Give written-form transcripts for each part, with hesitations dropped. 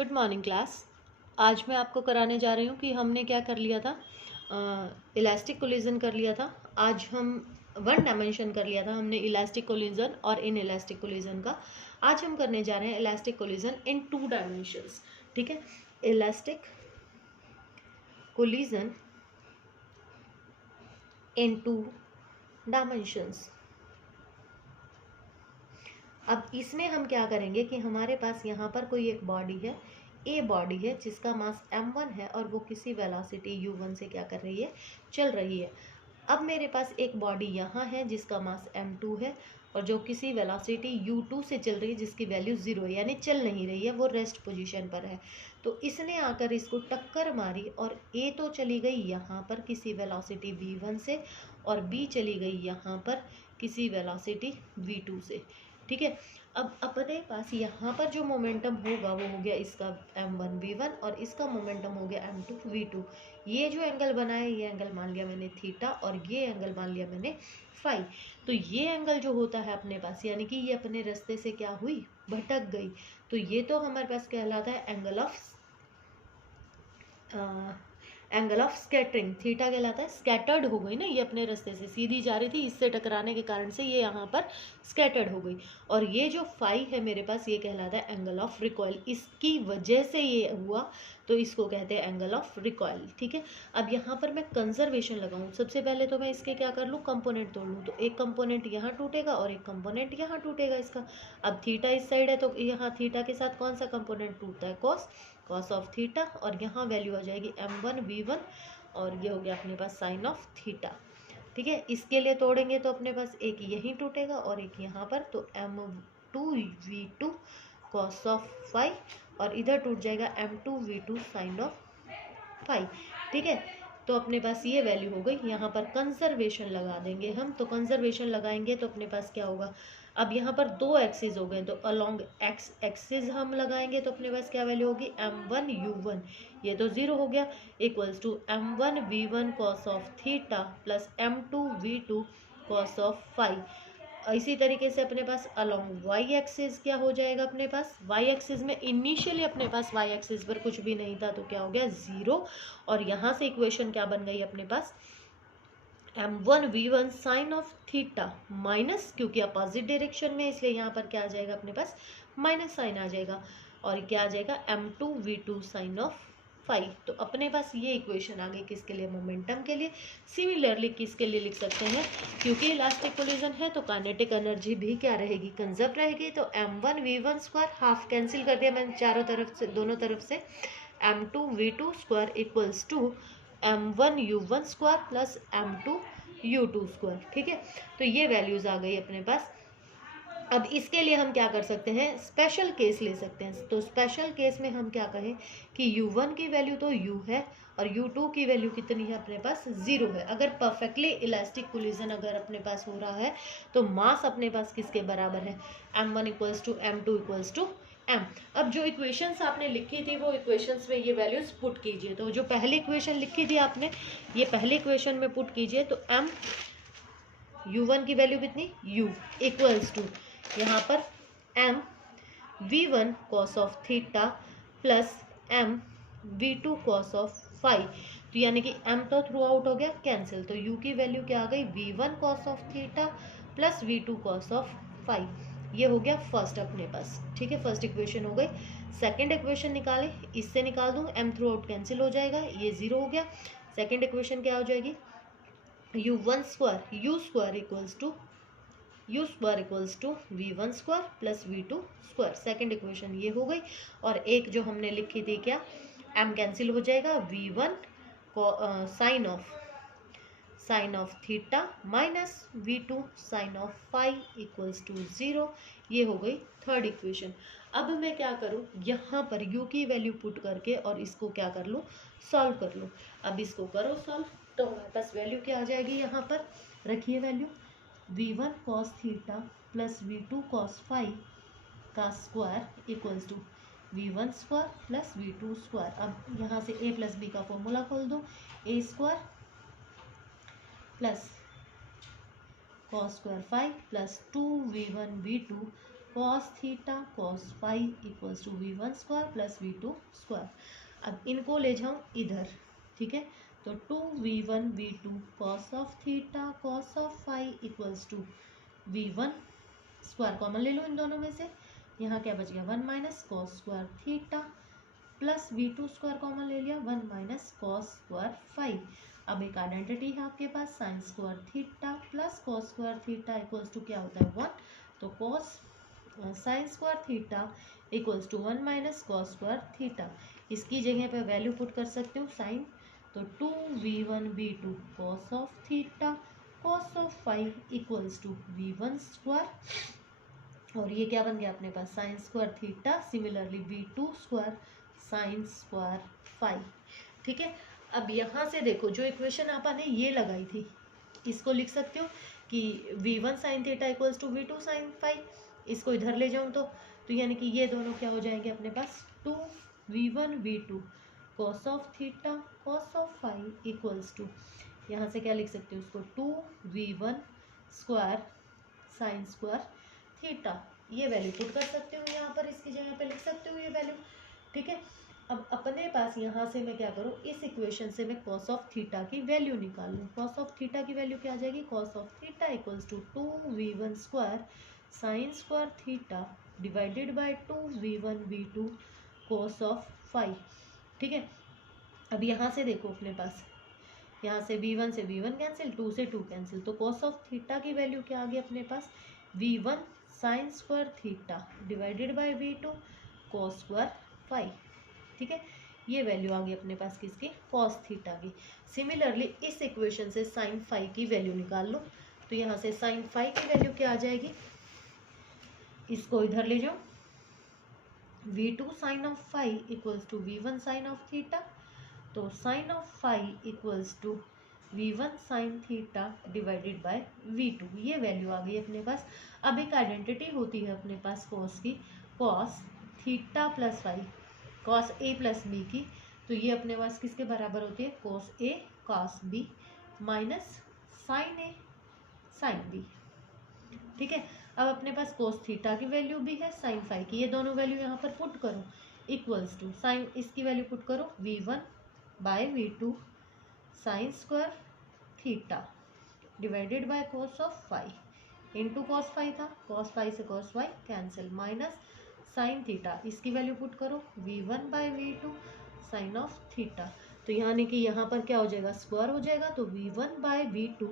Good morning class. आज मैं आपको कराने जा रही हूँ कि हमने क्या कर लिया था, इलास्टिक कोलिजन कर लिया था। आज हम वन डायमेंशन कर लिया था हमने इलास्टिक कोलिजन और इन इलास्टिक कोलिजन का। आज हम करने जा रहे हैं इलास्टिक कोलिजन इन 2 डायमेंशंस। ठीक है, इलास्टिक कोलिजन इन 2 डायमेंशंस। अब इसमें हम क्या करेंगे कि हमारे पास यहाँ पर कोई एक बॉडी है, ए बॉडी है जिसका मास m1 है और वो किसी वेलोसिटी u1 से क्या कर रही है, चल रही है। अब मेरे पास एक बॉडी यहाँ है जिसका मास m2 है और जो किसी वेलोसिटी u2 से चल रही है, जिसकी वैल्यू 0 है, यानी चल नहीं रही है, वो रेस्ट पोजीशन पर है। तो इसने आकर इसको टक्कर मारी और ए तो चली गई यहाँ पर किसी वेलोसिटी v1 से और बी चली गई यहाँ पर किसी वेलोसिटी v2 से। ठीक है, अब अपने पास यहाँ पर जो मोमेंटम होगा वो हो गया इसका m1 v1 और इसका मोमेंटम हो गया m2 v2। ये जो एंगल बना है ये एंगल मान लिया मैंने थीटा और ये एंगल मान लिया मैंने फाई। तो ये एंगल जो होता है अपने पास, यानी कि ये अपने रास्ते से क्या हुई, भटक गई। तो ये तो हमारे पास कहलाता है एंगल ऑफ स्कैटरिंग। थीटा कहलाता है, स्कैटर्ड हो गई ना, ये अपने रास्ते से सीधी जा रही थी, इससे टकराने के कारण से ये यहाँ पर स्कैटर्ड हो गई। और ये जो फाई है मेरे पास, ये कहलाता है एंगल ऑफ रिकॉइल। इसकी वजह से ये हुआ तो इसको कहते हैं एंगल ऑफ रिकॉइल। ठीक है, अब यहाँ पर मैं कंजर्वेशन लगाऊं। सबसे पहले तो मैं इसके क्या कर लूँ, कंपोनेंट तोड़ लूँ। तो एक कंपोनेंट यहाँ टूटेगा और एक कंपोनेंट यहाँ टूटेगा इसका। अब थीटा इस साइड है तो यहाँ थीटा के साथ कौन सा कंपोनेंट टूटता है, कॉस ऑफ थीटा, और यहाँ वैल्यू आ जाएगी m1 v1 और ये हो गया अपने पास साइन ऑफ थीटा। ठीक है, इसके लिए तोड़ेंगे तो अपने पास एक यहीं टूटेगा और एक यहाँ पर, तो m2 v2 cos of phi और इधर टूट जाएगा m2 v2 sine of phi. ठीक है, तो अपने पास ये वैल्यू हो गई। यहाँ पर कंजर्वेशन लगा देंगे हम। तो कंजर्वेशन लगाएंगे तो अपने पास क्या होगा, अब यहाँ पर 2 एक्सिस हो गए तो अलोंग एक्स एक्सिस हम लगाएंगे तो अपने पास क्या वैल्यू होगी, m1 u1, ये तो 0 हो गया, equals to m1 v1 cos of theta plus m2 v2 cos of phi. इसी तरीके से अपने पास अलोंग वाई एक्सिस क्या हो जाएगा, अपने पास वाई एक्सिस में इनिशियली अपने पास वाई एक्सिस पर कुछ भी नहीं था तो क्या हो गया, 0। और यहाँ से इक्वेशन क्या बन गई अपने पास, m1 v1 sine of theta minus, क्योंकि अपोजिट डायरेक्शन में इसलिए यहाँ पर क्या आ जाएगा अपने पास, माइनस साइन आ जाएगा और क्या आ जाएगा m2 v2 sine of phi. तो अपने पास ये इक्वेशन आ गई किसके लिए, मोमेंटम के लिए। सिमिलरली किसके लिए लिख सकते हैं, क्योंकि इलास्टिक कोलिजन है तो काइनेटिक एनर्जी भी क्या रहेगी, कंजर्व रहेगी। तो m1 v1 square half cancel कर दिया मैंने चारों तरफ से, दोनों तरफ से, m2 v2 square equals to m1 u1 square plus m2 u2 square. ठीक है, तो ये वैल्यूज आ गई अपने पास। अब इसके लिए हम क्या कर सकते हैं, स्पेशल केस ले सकते हैं। तो स्पेशल केस में हम क्या कहें कि u1 की वैल्यू तो u है और u2 की वैल्यू कितनी है अपने पास, 0 है। अगर परफेक्टली इलास्टिक कोलिजन अगर अपने पास हो रहा है तो मास अपने पास किसके बराबर है, m1 equals to m2 equals to m। अब जो इक्वेशंस आपने लिखी थी वो इक्वेशंस में ये वैल्यूज पुट कीजिए। तो जो पहली इक्वेशन लिखी थी आपने, ये पहली इक्वेशन में पुट कीजिए। तो m u1 की वैल्यू कितनी, u इक्वल्स टू यहाँ पर m v1 cos of theta plus m v2 cos of phi. तो यानी कि m तो थ्रू आउट हो गया, कैंसिल। तो u की वैल्यू क्या आ गई, v1 cos of theta plus v2 cos of phi. ये हो गया फर्स्ट अपने पास। ठीक है, फर्स्ट इक्वेशन हो गई। सेकंड इक्वेशन निकाले, इससे निकाल दूं, m थ्रू आउट कैंसिल हो जाएगा, ये 0 हो गया। सेकंड इक्वेशन क्या हो जाएगी, u1 square u square equals to v1 square plus v2 square. Second equation ये हो गई। और एक जो हमने लिखी थी क्या, m कैंसिल हो जाएगा, v1 sine of theta minus v2 sine of phi equals to 0। ये हो गई थर्ड इक्वेशन। अब मैं क्या करूँ, यहाँ पर u की वैल्यू पुट करके और इसको क्या कर लूँ, सॉल्व कर लूँ। अब इसको करो सॉल्व, तो हमारे पास वैल्यू क्या आ जाएगी, यहाँ पर रखिए value, v1 cos theta plus v2 cos phi का square equals to v1 square plus v2 square. अब यहाँ से a प्लस b का फॉर्मूला खोल दो, a square plus cos square phi plus 2v1 v2 cos theta cos phi equals to V1 square plus V2 square. अब इनको ले जाऊँ इधर, ठीक है, तो 2V1 V2 cos of theta cos of phi equals to V1 square common ले लो इन दोनों में से, यहाँ क्या बच गया 1 minus cos square theta plus V2 square common ले लिया 1 माइनस कॉस स्क्वायर फाई। अब एक आइडेंटिटी है आपके पास sine square theta plus cos square theta equals to क्या होता है 1, तो cos sine square theta equals to 1 minus cos square theta. इसकी जगह पे वैल्यू पुट कर सकते हो साइन, तो 2V1 V2 cos of theta cos of five equals to V1 square, और ये क्या बन गया अपने पास sine square theta, similarly V2 square sine square five. ठीक है, अब यहाँ से देखो जो इक्वेशन आपने ये लगाई थी इसको लिख सकते हो कि V1 sine theta equals to V2 sine phi. इसको इधर ले जाऊँ तो यानी कि ये दोनों क्या हो जाएंगे अपने पास 2V1 V2 cos of theta cos of five equals to, यहाँ से क्या लिख सकते हो उसको 2V1 square sine square theta. ये वैल्यू पुट कर सकते हो यहाँ पर, इसकी जगह पे लिख सकते हो ये वैल्यू। ठीक है, अब अपने पास यहाँ से मैं क्या करूँ, इस इक्वेशन से मैं कॉस ऑफ थीटा की वैल्यू निकाल लूँ। कॉस ऑफ थीटा की वैल्यू क्या आ जाएगी, cos of theta equals to 2V1 square sine square theta divided by 2V1 V2 cos of phi. ठीक है, अब यहाँ से देखो अपने पास, यहाँ से V1 से V1 कैंसिल, 2 से 2 कैंसिल, तो कॉस ऑफ थीटा की वैल्यू क्या आ गई अपने पास V1 sign square theta divided by V2 cos square five. ठीक है, ये वैल्यू आ गई अपने पास किसकी, कॉस थीटा की। सिमिलरली इस इक्वेशन से साइन फाइव की वैल्यू निकाल लो, तो यहाँ से साइन फाइव की वैल्यू क्या आ जाएगी, इसको इधर ले जाओ, V2 sine of five equals to V1 sine of theta, तो sine of five equals to V1 sine theta divided by V2, ये वैल्यू आ गई अपने पास। अब एक आइडेंटिटी होती है अपने पास कॉस की, cos theta plus five cos A plus B की, तो ये अपने पास किसके बराबर होती है, cos A cos B minus sine A sine B. ठीक है, अब अपने पास कॉस थीटा की वैल्यू भी है साइन फाइव की, ये दोनों वैल्यू यहाँ पर पुट करो इक्वल्स टू साइन, इसकी वैल्यू पुट करो V1 by V2 sine square theta divided by cos of phi into cos phi था, कॉस फाइव से cos phi cancel minus sine theta, इसकी वैल्यू पुट करो V1 by V2 sine of theta, तो यानी कि यहाँ पर क्या हो जाएगा स्क्वायर हो जाएगा, तो V1 by V2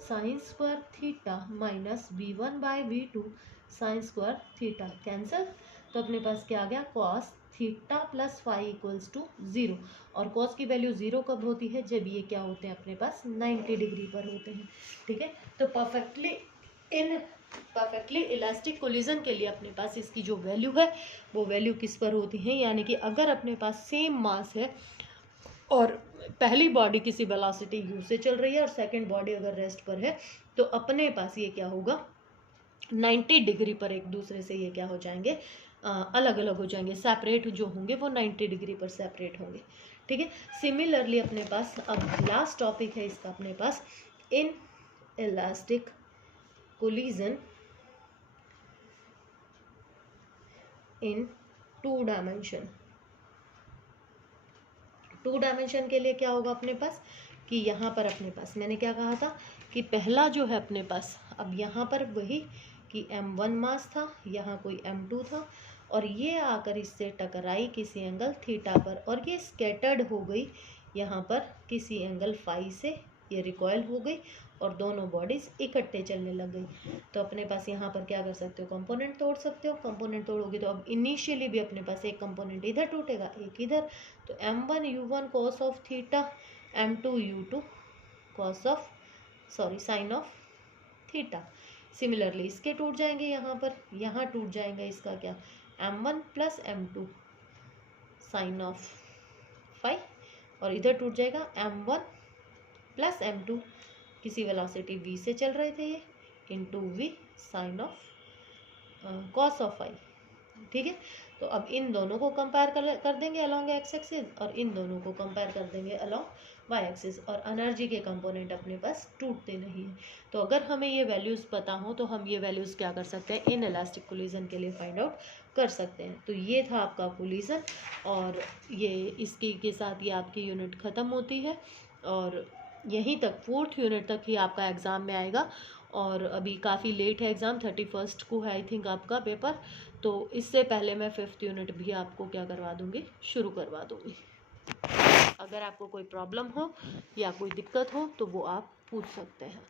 sine square theta minus V1 by V2 sine square theta cancel, तो अपने पास क्या आ गया cos theta plus phi equals to 0, और कॉस की वैल्यू 0 कब होती है, जब ये क्या होते हैं अपने पास 90 डिग्री पर होते हैं। ठीक है, तो परफेक्टली इलास्टिक कोलिजन के लिए अपने पास इसकी जो वैल्यू है वो वैल्यू किस पर होती है, यानी कि अगर अपने पास सेम मास है और पहली बॉडी किसी वेलोसिटी u से चल रही है और सेकंड बॉडी अगर रेस्ट पर है, तो अपने पास ये क्या होगा 90 डिग्री पर एक दूसरे से ये क्या हो जाएंगे, अलग अलग हो जाएंगे, सेपरेट जो होंगे वो 90 डिग्री पर सेपरेट होंगे। ठीक है, सिमिलरली अपने पास अब लास्ट टॉपिक है इसका अपने पास inelastic collision in two dimension. Two dimension के लिए क्या होगा अपने पास कि यहाँ पर अपने पास मैंने क्या कहा था कि पहला जो है अपने पास, अब यहाँ पर वही कि m1 मास था, यहाँ कोई m2 था, और ये आकर इससे टकराई किसी एंगल थीटा पर, और ये स्कैटर्ड हो गई यहाँ पर किसी एंगल फाई से, ये रिकॉयल हो गई और दोनों बॉडीज इकट्ठे चलने लग गई। तो अपने पास यहाँ पर क्या कर सकते हो, कंपोनेंट तोड़ सकते हो, कंपोनेंट तोड़ोगे तो अब इनिशियली भी अपने पास एक कंपोनेंट इधर टूटेगा एक इधर, तो m1 u1 cos of theta m2 u2 cos of sine of theta. Similarly इसके टूट जाएंगे यहाँ पर, यहाँ टूट जाएगा इसका क्या m1 plus m2 sign of five, और इधर टूट जाएगा m1 प्लस m2 किसी वेलोसिटी v से चल रहे थे ये into v sine of cos of phi. ठीक है। तो अब इन दोनों को कंपेयर कर देंगे अलोंग एक्स एक्सिस और इन दोनों को कंपेयर कर देंगे अलोंग वाई एक्सिस, और एनर्जी के कंपोनेंट अपने पास टूटते नहीं हैं। तो अगर हमें ये वैल्यूज़ पता हो तो हम ये वैल्यूज़ क्या कर सकते हैं, इन इलास्टिक कोलिजन के लिए फाइंड आउट कर सकते हैं। तो ये था आपका कोलिजन, और ये इसके के साथ ये आपकी यूनिट ख़त्म होती है, और यहीं तक 4th यूनिट तक ही आपका एग्ज़ाम में आएगा। और अभी काफ़ी लेट है एग्ज़ाम, 31st को है आई थिंक आपका पेपर, तो इससे पहले मैं 5th यूनिट भी आपको क्या करवा दूँगी, शुरू करवा दूँगी। अगर आपको कोई प्रॉब्लम हो या कोई दिक्कत हो तो वो आप पूछ सकते हैं।